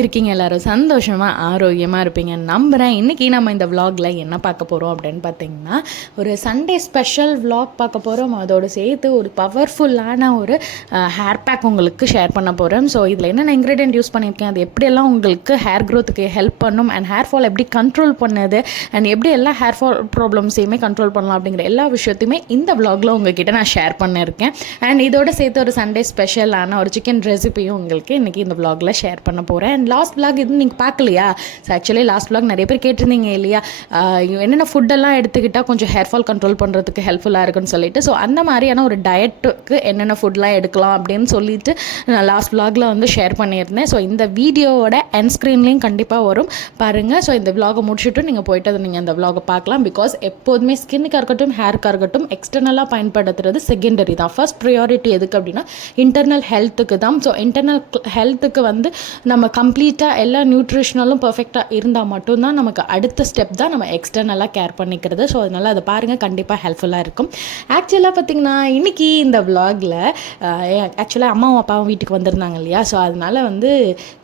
எப்படி இருக்கீங்க? எல்லோரும் சந்தோஷமாக ஆரோக்கியமாக இருப்பீங்க நம்புகிறேன். இன்றைக்கி நம்ம இந்த விலாகில் என்ன பார்க்க போகிறோம் அப்படின்னு பார்த்தீங்கன்னா, ஒரு சண்டே ஸ்பெஷல் விலாக் பார்க்க போகிறோம். அதோடு சேர்த்து ஒரு பவர்ஃபுல்லான ஒரு ஹேர் பேக் உங்களுக்கு ஷேர் பண்ண போகிறேன். ஸோ இதில் என்னென்ன இன்க்ரீடியன்ட் யூஸ் பண்ணியிருக்கேன், அது எப்படியெல்லாம் உங்களுக்கு ஹேர் க்ரோத்துக்கு ஹெல்ப் பண்ணும், அண்ட் ஹேர் ஃபால் எப்படி கண்ட்ரோல் பண்ணுது, அண்ட் எப்படி எல்லா ஹேர் ஃபால் ப்ராப்ளம்ஸையுமே கண்ட்ரோல் பண்ணலாம் அப்படிங்கிற எல்லா விஷயத்தையுமே இந்த விலாகில் உங்ககிட்ட நான் ஷேர் பண்ணியிருக்கேன். அண்ட் இதோட சேர்த்து ஒரு சண்டே ஸ்பெஷலான ஒரு சிக்கன் ரெசிபியும் உங்களுக்கு இன்றைக்கி இந்த விலாகில் ஷேர் பண்ண போகிறேன். அண்ட் லாஸ்ட் விலாக் இது நீங்கள் பார்க்கலையா? ஸோ ஆக்சுவலி லாஸ்ட் விலாக் நிறைய பேர் கேட்டிருந்தீங்க இல்லையா, என்னென்ன ஃபுட்டெல்லாம் எடுத்துக்கிட்டால் கொஞ்சம் ஹேர் ஃபால் கண்ட்ரோல் பண்ணுறதுக்கு ஹெல்ப்ஃபுல்லாக இருக்குன்னு சொல்லிட்டு. ஸோ அந்த மாதிரியான ஒரு டயட்டுக்கு என்னென்ன ஃபுட்லாம் எடுக்கலாம் அப்படின்னு சொல்லிட்டு நான் லாஸ்ட் விலாகில் வந்து ஷேர் பண்ணியிருந்தேன். ஸோ இந்த வீடியோவோட எண்ட் ஸ்க்ரீன்லேயும் கண்டிப்பாக வரும் பாருங்கள். ஸோ இந்த விலாகை முடிச்சுட்டு நீங்கள் போய்ட்டு அதை நீங்கள் அந்த விலாகை பார்க்கலாம். பிகாஸ் எப்போதுமே ஸ்கின்னுக்காக இருக்கட்டும் ஹேருக்காக இருக்கட்டும் எக்ஸ்டர்னலாக பயன்படுத்துறது செகண்டரி தான். ஃபர்ஸ்ட் ப்ரையாரிட்டி எதுக்கு அப்படின்னா இன்டர்னல் ஹெல்த்துக்கு தான். ஸோ இன்டர்னல் ஹெல்த்துக்கு வந்து நம்ம கம்ப்ளீட்டாக எல்லா நியூட்ரிஷனலும் பர்ஃபெக்டாக இருந்தால் மட்டும்தான் நமக்கு அடுத்த ஸ்டெப் தான் நம்ம எக்ஸ்டர்னலாக கேர் பண்ணிக்கிறது. ஸோ அதனால் அதை பாருங்கள், கண்டிப்பாக ஹெல்ப்ஃபுல்லாக இருக்கும். ஆக்சுவலாக பார்த்திங்கன்னா இன்றைக்கி இந்த விலாகில் ஆக்சுவலாக அம்மாவும் அப்பாவும் வீட்டுக்கு வந்திருந்தாங்க இல்லையா. ஸோ அதனால் வந்து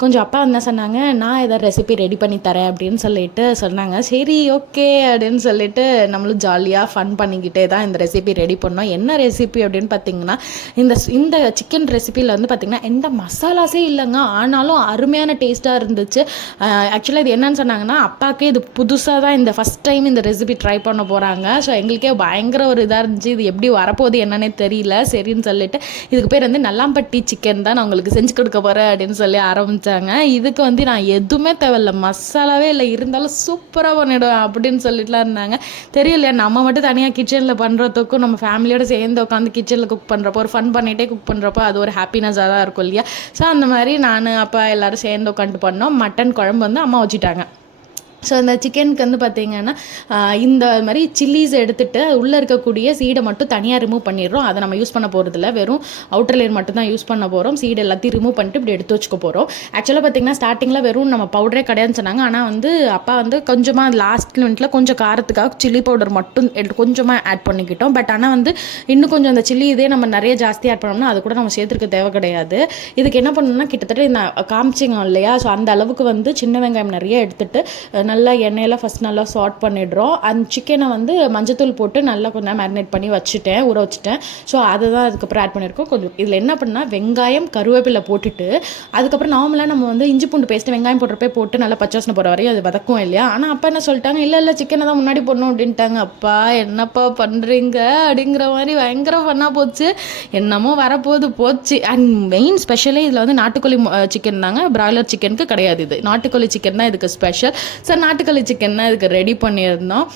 கொஞ்சம் அப்பா என்ன சொன்னாங்க, நான் எதாவது ரெசிபி ரெடி பண்ணி தரேன் அப்படின்னு சொல்லிட்டு சொன்னாங்க. சரி ஓகே அப்படின்னு சொல்லிட்டு நம்மளும் ஜாலியாக ஃபன் பண்ணிக்கிட்டே தான் இந்த ரெசிபி ரெடி பண்ணோம். என்ன ரெசிபி அப்படின்னு பார்த்திங்கன்னா, இந்த சிக்கன் ரெசிபியில் வந்து பார்த்திங்கன்னா எந்த மசாலாஸே இல்லைங்க, ஆனாலும் அருமையான டேஸ்ட்டாக இருந்துச்சு. ஆக்சுவலாக இது என்னன்னு சொன்னாங்கன்னா, அப்பாவுக்கே இது புதுசாக தான் இந்த ஃபஸ்ட் டைம் இந்த ரெசிபி ட்ரை பண்ண போகிறாங்க. ஸோ எங்களுக்கே பயங்கர ஒரு இதாக இருந்துச்சு, இது எப்படி வரப்போகுது என்னன்னே தெரியல. சரின்னு சொல்லிட்டு இதுக்கு பேர் வந்து நல்லாம்பட்டி சிக்கன் தான் நான் உங்களுக்கு செஞ்சு கொடுக்க போகிறேன் அப்படின்னு சொல்லி ஆரம்பித்தாங்க. இதுக்கு வந்து நான் எதுவுமே தேவையில்லை, மசாலாவே இல்லை, இருந்தாலும் சூப்பராக பண்ணிவிடுவேன் அப்படின்னு சொல்லிட்டுலாம் இருந்தாங்க. தெரியலையா, நம்ம மட்டும் தனியாக கிச்சனில் பண்ணுறதுக்கும் நம்ம ஃபேமிலியோடு சேர்ந்து உட்காந்து கிச்சனில் குக் பண்ணுறப்போ ஒரு ஃபன் பண்ணிகிட்டே குக் பண்ணுறப்போ அது ஒரு ஹாப்பினஸாக தான் இருக்கும் இல்லையா. ஸோ அந்த மாதிரி நான் அப்பா எல்லோரும் சேர்ந்து உட்காந்து பண்ணோம். மட்டன் குழம்பு வந்து அம்மா வச்சுட்டாங்க. ஸோ அந்த சிக்கனுக்கு வந்து பார்த்திங்கன்னா இந்த மாதிரி சில்லிஸ் எடுத்துகிட்டு உள்ளே இருக்கக்கூடிய சீடை மட்டும் தனியாக ரிமூவ் பண்ணிடுறோம். அதை நம்ம யூஸ் பண்ண போகிறதில்ல, வெறும் அவுட்டர் லேயர் மட்டும் தான் யூஸ் பண்ண போகிறோம். சீடு எல்லாத்தையும் ரிமூவ் பண்ணிட்டு இப்படி எடுத்து வச்சுக்க போகிறோம். ஆக்சுவலாக பார்த்திங்கன்னா ஸ்டார்டிங்கில் வெறும் நம்ம பவுடரே கிடையாதுன்னு சொன்னாங்க. ஆனால் வந்து அப்பா வந்து கொஞ்சமாக லாஸ்ட் மினிட்ல கொஞ்சம் காரத்துக்காக சில்லி பவுடர் மட்டும் கொஞ்சமாக ஆட் பண்ணிக்கிட்டோம். பட் ஆனால் வந்து இன்னும் கொஞ்சம் அந்த சில்லி இதே நம்ம நிறைய ஜாஸ்தி ஆட் பண்ணோம்னா அது கூட நம்ம சேர்த்துருக்க தேவை கிடையாது. இதுக்கு என்ன பண்ணணும்னா கிட்டத்தட்ட இந்த காமிச்சிங்க இல்லையா, ஸோ அந்த அளவுக்கு வந்து சின்ன வெங்காயம் நிறைய எடுத்துகிட்டு நல்லா எண்ணெயில் ஃபஸ்ட் நல்லா சாட் பண்ணிடுறோம். அந்த சிக்கனை வந்து மஞ்சத்தூள் போட்டு நல்லா கொஞ்சம் மேரினேட் பண்ணி வச்சுட்டேன், ஊற வச்சுட்டேன். ஸோ அதை தான் அதுக்கப்புறம் ஆட் பண்ணியிருக்கோம். கொஞ்சம் இதில் என்ன பண்ணால் வெங்காயம் கருவேப்பிலை போட்டுட்டு அதுக்கப்புறம் நார்மலாக நம்ம வந்து இஞ்சி பூண்டு பேஸ்ட்டு வெங்காயம் போடுறப்பே போட்டு நல்லா பச்சை வாசனை போகிற வரையும் அது வதக்கும் இல்லையா. ஆனால் அப்பா என்ன சொல்லிட்டாங்க, இல்லை சிக்கனை தான் முன்னாடி போடணும் அப்படின்ட்டாங்க. அப்பா என்னப்பா பண்ணுறீங்க அப்படிங்கிற மாதிரி பயங்கர பண்ணால் போச்சு. என்னமோ வரப்போது போச்சு. அண்ட் மெயின் ஸ்பெஷலே இதில் வந்து நாட்டுக்கோழி சிக்கன் தாங்க, பிராய்லர் சிக்கனுக்கு கிடையாது. இது நாட்டுக்கோழி சிக்கன் தான் இதுக்கு ஸ்பெஷல். சார் நாட்டுக்கோழி சிக்கன் தான் இதுக்கு ரெடி பண்ணியிருந்தோம்.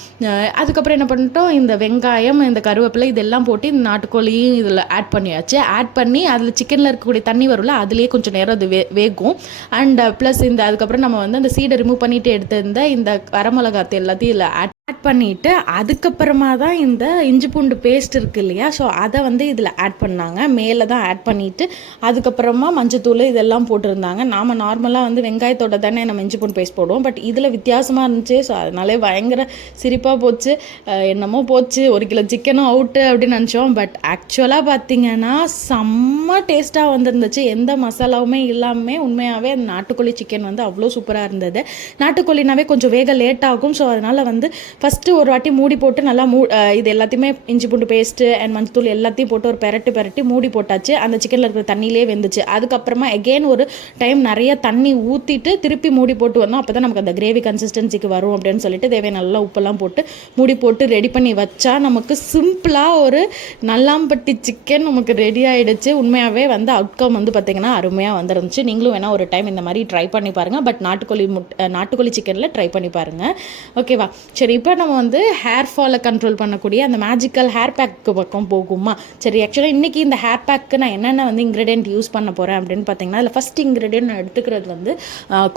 அதுக்கப்புறம் என்ன பண்ணிட்டோம், இந்த வெங்காயம் இந்த கருவேப்பிலை இதெல்லாம் போட்டு இந்த நாட்டுக்கோழியும் இதில் ஆட் பண்ணியாச்சு. ஆட் பண்ணி அதில் சிக்கனில் இருக்கக்கூடிய தண்ணி வரும்ல, அதுலேயே கொஞ்சம் நேரம் அது வேகும். அண்ட் ப்ளஸ் இந்த அதுக்கப்புறம் நம்ம வந்து அந்த சீடை ரிமூவ் பண்ணிட்டு எடுத்திருந்த இந்த வரமிளகாத்து எல்லாத்தையும் இதில் ஆட் பண்ணிவிட்டு அதுக்கப்புறமா தான் இந்த இஞ்சி பூண்டு பேஸ்ட் இருக்குது இல்லையா, ஸோ அதை வந்து இதில் ஆட் பண்ணாங்க. மேலே தான் ஆட் பண்ணிவிட்டு அதுக்கப்புறமா மஞ்சத்தூள் இதெல்லாம் போட்டிருந்தாங்க. நாம் நார்மலாக வந்து வெங்காயத்தோட தானே நம்ம இஞ்சி பூண்டு பேஸ்ட் போடுவோம். பட் இதில் வித்தியாசமாக இருந்துச்சு. ஸோ அதனாலே பயங்கர சிரிப்பாக போச்சு. என்னமோ போச்சு, 1 கிலோ சிக்கனும் அவுட்டு அப்படின்னு நினச்சோம். பட் ஆக்சுவலாக பார்த்திங்கன்னா செம்ம டேஸ்ட்டாக வந்துருந்துச்சு. எந்த மசாலாவுமே இல்லாமல் உண்மையாகவே அந்த நாட்டுக்கோழி சிக்கன் வந்து அவ்வளோ சூப்பராக இருந்தது. நாட்டுக்கோழினாவே கொஞ்சம் வேக லேட் ஆகும். ஸோ அதனால் வந்து ஃபஸ்ட்டு ஒரு வாட்டி மூடி போட்டு நல்லா இது எல்லாத்தையுமே இஞ்சி பூண்டு பேஸ்ட்டு அண்ட் மஞ்சத்தூள் எல்லாத்தையும் போட்டு ஒரு பெரட்டி மூடி போட்டாச்சு. அந்த சிக்கனில் இருக்கிற தண்ணியிலே வெந்துச்சு. அதுக்கப்புறமா எகெயின் ஒரு டைம் நிறைய தண்ணி ஊற்றிட்டு திருப்பி மூடி போட்டு வந்தோம். அப்போ தான் நமக்கு அந்த கிரேவி கன்சிஸ்டன்சிக்கு வரும் அப்படின்னு சொல்லிட்டு தேவையான நல்லா உப்பெல்லாம் போட்டு மூடி போட்டு ரெடி பண்ணி வச்சா நமக்கு சிம்பிளாக ஒரு நல்லாம்பட்டி சிக்கன் நமக்கு ரெடி ஆகிடுச்சு. உண்மையாகவே வந்து அவுட்கம் வந்து பார்த்திங்கன்னா அருமையாக வந்துருந்துச்சு. நீங்களும் வேணால் ஒரு டைம் இந்த மாதிரி ட்ரை பண்ணி பாருங்கள். பட் நாட்டுக்கோழி சிக்கனில் ட்ரை பண்ணி பாருங்கள். ஓகேவா? சரி, இப்போ நம்ம வந்து ஹேர் ஃபாலை கண்ட்ரோல் பண்ணக்கூடிய அந்த மேஜிக்கல் ஹேர் பேக்கு பக்கம் போகுமா? சரி, ஆக்சுவலாக இன்றைக்கி இந்த ஹேர் பேக்கு நான் என்னென்ன வந்து இன்க்ரீடியன்ட் யூஸ் பண்ண போகிறேன் அப்படின்னு பார்த்தீங்கன்னா, அதில் ஃபஸ்ட் இன்க்ரீடியன்ட் நான் எடுத்துக்கிறது வந்து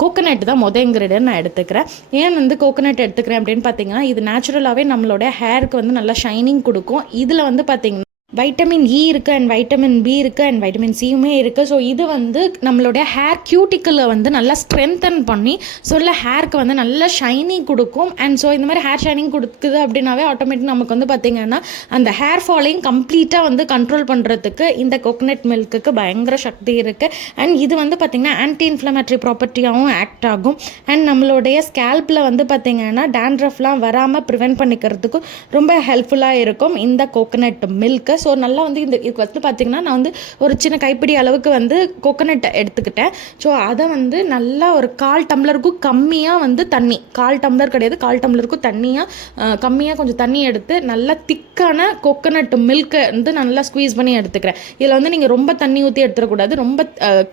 கோகோனட் தான். இன்க்ரீடியன்ட் நான் எடுத்துக்கிறேன். ஏன் வந்து கோகோனட் எடுத்துக்கிறேன் அப்படின்னு பார்த்தீங்கன்னா, இது நேச்சுரலாகவே நம்மளோட ஹேருக்கு வந்து நல்லா ஷைனிங் கொடுக்கும். இதில் வந்து பார்த்திங்கன்னா வைட்டமின் இ இருக்குது அண்ட் வைட்டமின் பி இருக்குது அண்ட் வைட்டமின் சியுமே இருக்குது. ஸோ இது வந்து நம்மளுடைய ஹேர் கியூட்டிக்கில் வந்து நல்லா ஸ்ட்ரென்தன் பண்ணி சொல்ல ஹேருக்கு வந்து நல்ல ஷைனிங் கொடுக்கும். அண்ட் ஸோ இந்த மாதிரி ஹேர் ஷைனிங் கொடுக்குது அப்படின்னாவே ஆட்டோமேட்டிக் நமக்கு வந்து பார்த்திங்கன்னா அந்த ஹேர் ஃபாலையும் கம்ப்ளீட்டாக வந்து கண்ட்ரோல் பண்ணுறதுக்கு இந்த கோகனட் மில்க்குக்கு பயங்கர சக்தி இருக்குது. அண்ட் இது வந்து பார்த்திங்கன்னா ஆன்டி இன்ஃப்ளமேட்டரி ப்ராப்பர்ட்டியாகவும் ஆக்ட் ஆகும். அண்ட் நம்மளுடைய ஸ்கேல்பில் வந்து பார்த்திங்கன்னா டேண்ட்ரஃப்லாம் வராமல் ப்ரிவென்ட் பண்ணிக்கிறதுக்கும் ரொம்ப ஹெல்ப்ஃபுல்லாக இருக்கும் இந்த கோகனட் மில்க்கு. ஸோ நல்லா வந்து இதுக்கு வந்து பார்த்திங்கன்னா நான் வந்து ஒரு சின்ன கைப்பிடி அளவுக்கு வந்து கோகனட் எடுத்துக்கிட்டேன். ஸோ அதை வந்து நல்லா ஒரு 1/4 டம்ளருக்கும் கம்மியாக வந்து தண்ணி, 1/4 டம்ளர் கிடையாது 1/4 டம்ளருக்கும் கம்மியாக கொஞ்சம் தண்ணி எடுத்து நல்லா திக்கான கோகனட் மில்க்கை வந்து நல்லா ஸ்குவீஸ் பண்ணி எடுத்துக்கிறேன். இதில் வந்து நீங்கள் ரொம்ப தண்ணி ஊற்றி எடுத்துடக்கூடாது, ரொம்ப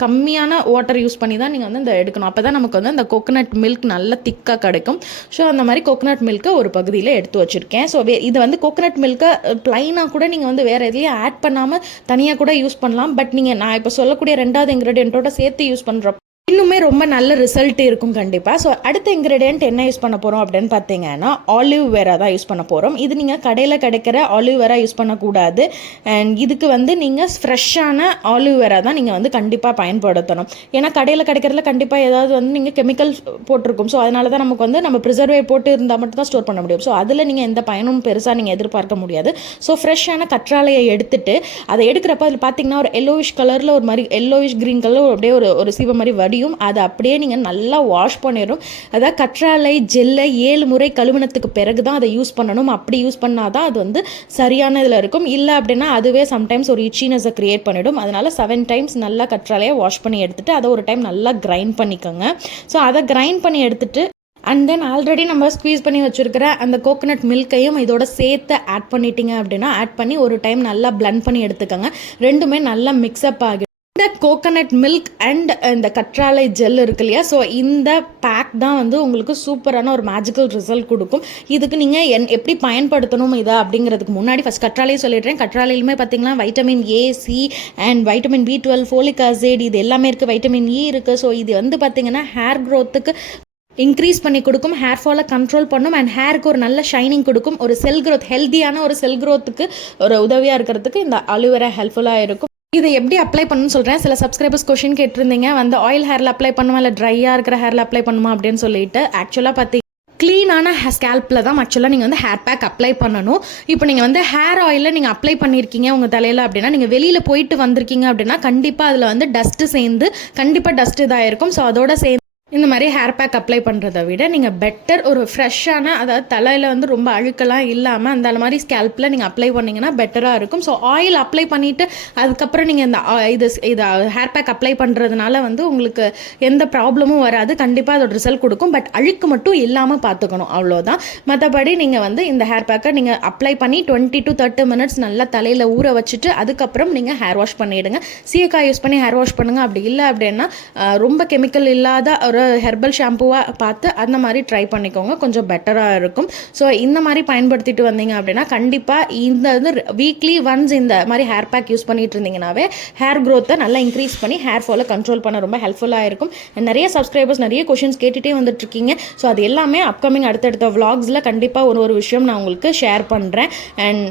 கம்மியான வாட்டர் யூஸ் பண்ணி தான் நீங்கள் வந்து இந்த எடுக்கணும். அப்போ தான் நமக்கு வந்து அந்த கோகனட் மில்க் நல்லா திக்காக கிடைக்கும். ஸோ அந்த மாதிரி கோகனட் மில்க்கை ஒரு பகுதியில் எடுத்து வச்சுருக்கேன். ஸோ இது வந்து கோகனட் மில்க்கை ப்ளைனாக கூட நீங்கள் வந்து வேறு எதுலேயும் ஆட் பண்ணாமல் தனியாக கூட யூஸ் பண்ணலாம். பட் நீங்கள் நான் இப்போ சொல்லக்கூடிய 2வது இன்க்ரீடியண்ட்டோட சேர்த்து யூஸ் பண்ணுறப்ப இன்னுமே ரொம்ப நல்ல ரிசல்ட் இருக்கும் கண்டிப்பாக. ஸோ அடுத்த இன்க்ரீடியன்ட் என்ன யூஸ் பண்ண போகிறோம் அப்படின்னு பார்த்தீங்கன்னா ஆலிவ் வேரா தான் யூஸ் பண்ண போகிறோம். இது நீங்கள் கடையில் கிடைக்கிற ஆலிவ் வேரா யூஸ் பண்ணக்கூடாது. அண்ட் இதுக்கு வந்து நீங்கள் ஃப்ரெஷ்ஷான ஆலிவ் வேரா தான் நீங்கள் வந்து கண்டிப்பாக பயன்படுத்தணும். ஏன்னா கடையில் கிடைக்கிறதுல கண்டிப்பாக ஏதாவது வந்து நீங்கள் கெமிக்கல் போட்டிருக்கும். ஸோ அதனால தான் நமக்கு வந்து நம்ம ப்ரிசர்வே போட்டு இருந்தால் மட்டும் தான் ஸ்டோர் பண்ண முடியும். ஸோ அதில் நீங்கள் எந்த பயனும் பெருசாக நீங்கள் எதிர்பார்க்க முடியாது. ஸோ ஃப்ரெஷ்ஷான கற்றாழையை எடுத்துட்டு அதை எடுக்கிறப்ப அதில் பார்த்தீங்கன்னா ஒரு எல்லோவிஷ் கலரில் ஒரு மாதிரி எல்லோவிஷ் க்ரீன் கலர் அப்படியே ஒரு சீவ மாதிரி வடியும். அதை அப்படியே நீங்கள் நல்லா வாஷ் பண்ணிடும். அதாவது கற்றாழை ஜெல்லை 7 முறை கழுவினத்துக்கு பிறகு தான் அதை யூஸ் பண்ணணும். அப்படி யூஸ் பண்ணால் தான் அது வந்து சரியான இதில் இருக்கும். இல்லை அப்படின்னா அதுவே சம்டைம்ஸ் ஒரு இச்சினஸை க்ரியேட் பண்ணிவிடும். அதனால் 7 டைம்ஸ் நல்லா கற்றாழையை வாஷ் பண்ணி எடுத்துகிட்டு அதை ஒரு டைம் நல்லா கிரைண்ட் பண்ணிக்கோங்க. ஸோ அதை கிரைண்ட் பண்ணி எடுத்துகிட்டு அண்ட் தென் ஆல்ரெடி நம்ம ஸ்குவீஸ் பண்ணி வச்சுருக்கிற அந்த கோகனட் மில்க்கையும் இதோட சேர்த்து ஆட் பண்ணிட்டீங்க அப்படின்னா ஆட் பண்ணி ஒரு டைம் நல்லா பிளண்ட் பண்ணி எடுத்துக்கோங்க. ரெண்டுமே நல்லா மிக்ஸ்அப் ஆகி இந்த கோகனட் மில்க் அண்ட் இந்த கற்றாழை ஜெல் இருக்கு இல்லையா, ஸோ இந்த பேக் தான் வந்து உங்களுக்கு சூப்பரான ஒரு மேஜிக்கல் ரிசல்ட் கொடுக்கும். இதுக்கு நீங்கள் எப்படி பயன்படுத்தணும் இதை அப்படிங்கிறதுக்கு முன்னாடி ஃபஸ்ட் கற்றாழையும் சொல்லிடுறேன். கற்றாழையிலுமே பார்த்தீங்கன்னா vitamin A, C and vitamin B12, folic acid இது எல்லாமே இருக்குது. வைட்டமின் இ இருக்குது. ஸோ இது வந்து பார்த்திங்கன்னா ஹேர் க்ரோத்துக்கு இன்க்ரீஸ் பண்ணி கொடுக்கும், ஹேர் ஃபாலை கண்ட்ரோல் பண்ணும் அண்ட் ஹேருக்கு ஒரு நல்ல ஷைனிங் கொடுக்கும். ஒரு செல் க்ரோத், ஹெல்த்தியான ஒரு செல் க்ரோத்துக்கு ஒரு உதவியாக இருக்கிறதுக்கு இந்த அலோவேரா ஹெல்ப்ஃபுல்லாக இருக்கும். இதை எப்படி அப்ளை பண்ணணும்னு சொல்கிறேன். சில சப்ஸ்கிரைபர்ஸ் கொஷின் கேட்டிருந்தீங்க, வந்து ஆயில் ஹேரில் அப்ளை பண்ணுமா இல்லை ட்ரையாக இருக்கிற ஹேரில் அப்ளை பண்ணுமா அப்படின்னு சொல்லிட்டு. ஆக்சுவலாக பார்த்தீங்கன்னா க்ளீனான ஸ்கேல்பில் தான் ஆக்சுவலாக நீங்கள் வந்து ஹேர் பேக் அப்ளை பண்ணணும். இப்போ நீங்கள் வந்து ஹேர் ஆயிலில் நீங்கள் அப்ளை பண்ணியிருக்கீங்க உங்கள் தலையில் அப்படின்னா, நீங்கள் வெளியில் போயிட்டு வந்திருக்கீங்க அப்படின்னா கண்டிப்பாக அதில் வந்து டஸ்ட்டு சேர்ந்து கண்டிப்பாக டஸ்ட் இதாக இருக்கும். ஸோ அதோட சேர்ந்து இந்த மாதிரி ஹேர் பேக் அப்ளை பண்ணுறதை விட நீங்கள் பெட்டர் ஒரு ஃப்ரெஷ்ஷான, அதாவது தலையில் வந்து ரொம்ப அழுக்கெல்லாம் இல்லாமல் அந்த மாதிரி ஸ்கேல்பில் நீங்கள் அப்ளை பண்ணிங்கன்னா பெட்டராக இருக்கும். ஸோ ஆயில் அப்ளை பண்ணிவிட்டு அதுக்கப்புறம் நீங்கள் இந்த இது ஹேர் பேக் அப்ளை பண்ணுறதுனால வந்து உங்களுக்கு எந்த ப்ராப்ளமும் வராது. கண்டிப்பாக அதோட ரிசல்ட் கொடுக்கும். பட் அழுக்கு மட்டும் இல்லாமல் பார்த்துக்கணும், அவ்வளோதான். மற்றபடி நீங்கள் வந்து இந்த ஹேர் பேக்கை நீங்கள் அப்ளை பண்ணி 20 to 30 minutes நல்லா தலையில் ஊற வச்சுட்டு அதுக்கப்புறம் நீங்கள் ஹேர் வாஷ் பண்ணிவிடுங்க. சீயக்காய் யூஸ் பண்ணி ஹேர் வாஷ் பண்ணுங்கள். அப்படி இல்லை அப்படின்னா ரொம்ப கெமிக்கல் இல்லாத ஒரு ஹெர்பல் ஷாம்புவாக பார்த்து அந்த மாதிரி ட்ரை பண்ணிக்கோங்க, கொஞ்சம் பெட்டராக இருக்கும். ஸோ இந்த மாதிரி பயன்படுத்திட்டு வந்தீங்க அப்படின்னா கண்டிப்பாக இந்த வந்து வீக்லி ஒன்ஸ் இந்த மாதிரி ஹேர் பேக் யூஸ் பண்ணிட்டு இருந்தீங்கன்னாவே ஹேர் க்ரோத்தை நல்லா இன்க்ரீஸ் பண்ணி ஹேர் ஃபாலை கண்ட்ரோல் பண்ண ரொம்ப ஹெல்ப்ஃபுல்லாக இருக்கும். நிறைய சப்ஸ்கிரைபர்ஸ் நிறைய கொஷின்ஸ் கேட்டுகிட்டே வந்துட்டுருக்கீங்க. ஸோ அது எல்லாமே அப்கமிங் அடுத்தடுத்த விளாக்ஸில் கண்டிப்பாக ஒரு விஷயம் நான் உங்களுக்கு ஷேர் பண்ணுறேன். அண்ட்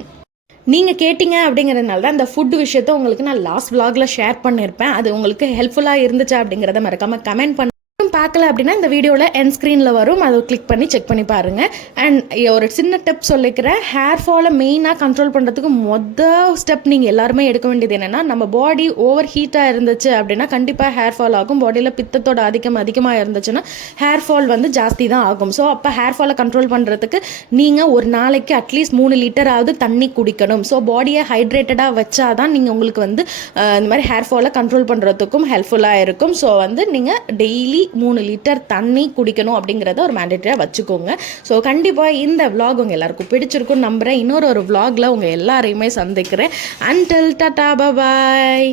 நீங்கள் கேட்டிங்க அப்படிங்கிறதுனால தான் இந்த ஃபுட் விஷயத்தை உங்களுக்கு நான் லாஸ்ட் விளாகில் ஷேர் பண்ணியிருப்பேன். அது உங்களுக்கு ஹெல்ப்ஃபுல்லாக இருந்துச்சா அப்படிங்கிறத மறக்காமல் கமெண்ட் பண்ணி பார்க்கல அப்படின்னா இந்த வீடியோவில் என் ஸ்க்ரீனில் வரும், அதை கிளிக் பண்ணி செக் பண்ணி பாருங்கள். அண்ட் ஒரு சின்ன டிப் சொல்லிக்கிறேன். ஹேர் ஃபாலை மெயினாக கண்ட்ரோல் பண்ணுறதுக்கு ஸ்டெப் நீங்கள் எல்லாருமே எடுக்க வேண்டியது என்னென்னா, நம்ம பாடி ஓவர் ஹீட்டாக இருந்துச்சு அப்படின்னா கண்டிப்பாக ஹேர் ஃபால் ஆகும். பாடியில் பித்தத்தோட அதிகமாக இருந்துச்சுன்னா ஹேர் ஃபால் வந்து ஜாஸ்தி தான் ஆகும். ஸோ அப்போ ஹேர் ஃபாலை கண்ட்ரோல் பண்ணுறதுக்கு நீங்கள் ஒரு நாளைக்கு அட்லீஸ்ட் 3 லிட்டராவது தண்ணி குடிக்கணும். ஸோ பாடியை ஹைட்ரேட்டடாக வச்சா தான் நீங்கள் உங்களுக்கு வந்து இந்த மாதிரி ஹேர் ஃபாலை கண்ட்ரோல் பண்ணுறதுக்கும் ஹெல்ப்ஃபுல்லாக இருக்கும். ஸோ வந்து நீங்கள் டெய்லி 3 லிட்டர் தண்ணி குடிக்கணும் அப்படிங்கிறத ஒரு மேண்டேட்டரியாக வச்சுக்கோங்க. ஸோ கண்டிப்பாக இந்த விளாக் உங்கள் எல்லாருக்கும் பிடிச்சிருக்குன்னு நம்புகிறேன். இன்னொரு விளாகில் உங்கள் எல்லாரையுமே சந்திக்கிறேன். அன்டில் டாடா பாய்.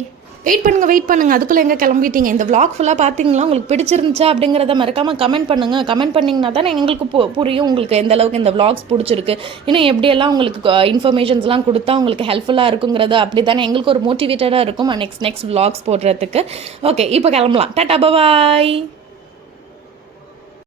வெயிட் பண்ணுங்கள். அதுக்குள்ளே எங்கே கிளம்பிட்டீங்க? இந்த விளாக் ஃபுல்லாக பார்த்தீங்களா? உங்களுக்கு பிடிச்சிருந்துச்சா அப்படிங்கிறத மறக்காமல் கமெண்ட் பண்ணுங்கள். கமெண்ட் பண்ணிங்கன்னா தான் எங்களுக்கு புரியும் உங்களுக்கு எந்த அளவுக்கு இந்த விளாக்ஸ் பிடிச்சிருக்கு, இன்னும் எப்படியெல்லாம் உங்களுக்கு இன்ஃபர்மேஷன்ஸ்லாம் கொடுத்தா உங்களுக்கு ஹெல்ப்ஃபுல்லாக இருக்குங்கிறது அப்படி தானே எங்களுக்கு ஒரு மோட்டிவேட்டடாக இருக்கும் நெக்ஸ்ட் விளாக்ஸ் போடுறதுக்கு. ஓகே, இப்போ கிளம்பலாம். டாடா பாய்.